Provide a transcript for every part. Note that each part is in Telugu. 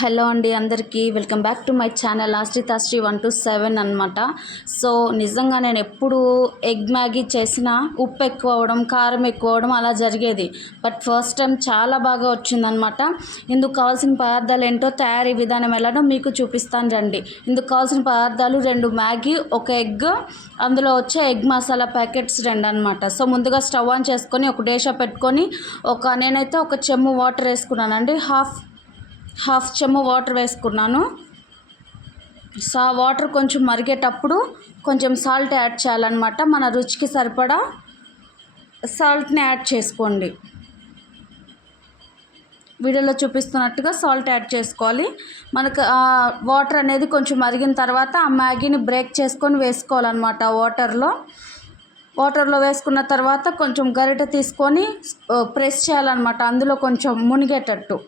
హలో అండి, అందరికీ welcome back to my channel Ashritashri 127 అనమాట. సో నిజంగా నేను ఎప్పుడు ఎగ్ మ్యాగీ చేసినా ఉప్పు ఎక్కువ అవ్వడం, కారం ఎక్కువ అవ్వడం అలా జరిగేది. బట్ ఫస్ట్ టైం చాలా బాగా వచ్చిందనమాట. ఇందుకు కావాల్సిన పదార్థాలు ఏంటో, తయారీ విధానం ఎలానో మీకు చూపిస్తాను రండి. ఇందుకు కావాల్సిన పదార్థాలు 2 మ్యాగీ, 1 ఎగ్, అందులో వచ్చే ఎగ్ మసాలా ప్యాకెట్స్ 2 అనమాట. సో ముందుగా స్టవ్ ఆన్ చేసుకొని ఒక డేషా పెట్టుకొని నేనైతే ఒక చెమ్ము వాటర్ వేసుకున్నానండి. హాఫ్ చెమ్ము వాటర్ వేసుకున్నాను. సో వాటర్ కొంచెం మరిగేటప్పుడు కొంచెం సాల్ట్ యాడ్ చేయాలన్నమాట. మన రుచికి సరిపడా సాల్ట్ని యాడ్ చేసుకోండి. వీడియోలో చూపిస్తున్నట్టుగా సాల్ట్ యాడ్ చేసుకోవాలి. మనకు వాటర్ అనేది కొంచెం మరిగిన తర్వాత ఆ మ్యాగీని బ్రేక్ చేసుకొని వేసుకోవాలన్నమాట. వాటర్లో వేసుకున్న తర్వాత కొంచెం గరిటె తీసుకొని ప్రెస్ చేయాలన్నమాట, అందులో కొంచెం మునిగేటట్టు.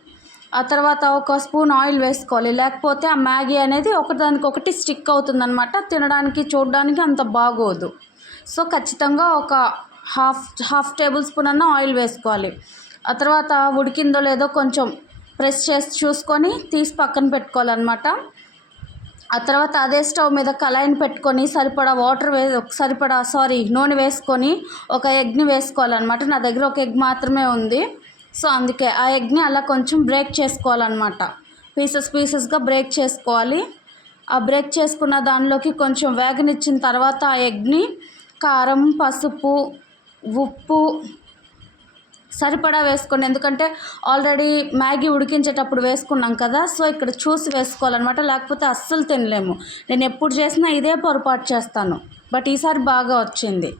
ఆ తర్వాత ఒక స్పూన్ ఆయిల్ వేసుకోవాలి, లేకపోతే ఆ మ్యాగీ అనేది ఒకదానికొకటి స్టిక్ అవుతుందన్నమాట. తినడానికి చూడడానికి అంత బాగోదు. సో ఖచ్చితంగా ఒక హాఫ్ టేబుల్ స్పూన్ అన్న ఆయిల్ వేసుకోవాలి. ఆ తర్వాత ఉడికిందో లేదో కొంచెం ప్రెస్ చేసి చూసుకొని తీసి పక్కన పెట్టుకోవాలన్నమాట. ఆ తర్వాత అదే స్టవ్ మీద కళాయిని పెట్టుకొని నూనె వేసుకొని ఒక ఎగ్ని వేసుకోవాలన్నమాట. నా దగ్గర ఒక ఎగ్ మాత్రమే ఉంది. సో అందుకే ఆ ఎగ్ని అలా కొంచెం బ్రేక్ చేసుకోవాలన్నమాట. పీసెస్గా బ్రేక్ చేసుకోవాలి. ఆ బ్రేక్ చేసుకున్న దానిలోకి కొంచెం వేగనిచ్చిన తర్వాత ఆ ఎగ్ని కారం, పసుపు, ఉప్పు సరిపడా వేసుకోండి. ఎందుకంటే ఆల్రెడీ మ్యాగీ ఉడికించేటప్పుడు వేసుకున్నాం కదా. సో ఇక్కడ చూసి వేసుకోవాలన్నమాట, లేకపోతే అస్సలు తినలేము. నేను ఎప్పుడు చేసినా ఇదే పొరపాటు చేస్తాను, బట్ ఈసారి బాగా వచ్చింది.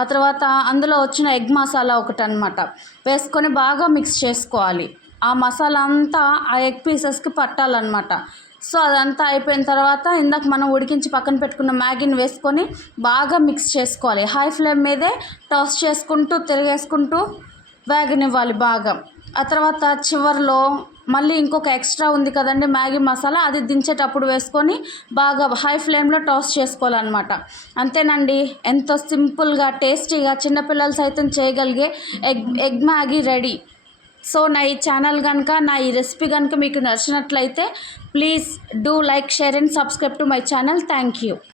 ఆ తర్వాత అందులో వచ్చిన ఎగ్ మసాలా ఒకటి అనమాట వేసుకొని బాగా మిక్స్ చేసుకోవాలి. ఆ మసాలా అంతా ఆ ఎగ్ పీసెస్కి పట్టాలన్నమాట. సో అదంతా అయిపోయిన తర్వాత ఇందాక మనం ఉడికించి పక్కన పెట్టుకున్న మ్యాగీని వేసుకొని బాగా మిక్స్ చేసుకోవాలి. హై ఫ్లేమ్ మీదే టాస్ చేసుకుంటూ తిరిగేసుకుంటూ వేగనివ్వాలి బాగా. ఆ తర్వాత చివరిలో మళ్ళీ ఇంకొక ఎక్స్ట్రా ఉంది కదండి మ్యాగీ మసాలా, అది దించేటప్పుడు వేసుకొని బాగా హై ఫ్లేమ్లో టాస్ చేసుకోవాలన్నమాట. అంతేనండి, ఎంతో సింపుల్గా టేస్టీగా చిన్నపిల్లలు సైతం చేయగలిగే ఎగ్ మ్యాగీ రెడీ. సో నా ఈ ఛానల్ కనుక, నా ఈ రెసిపీ కనుక మీకు నచ్చినట్లయితే please do like, share and subscribe to my channel. Thank you.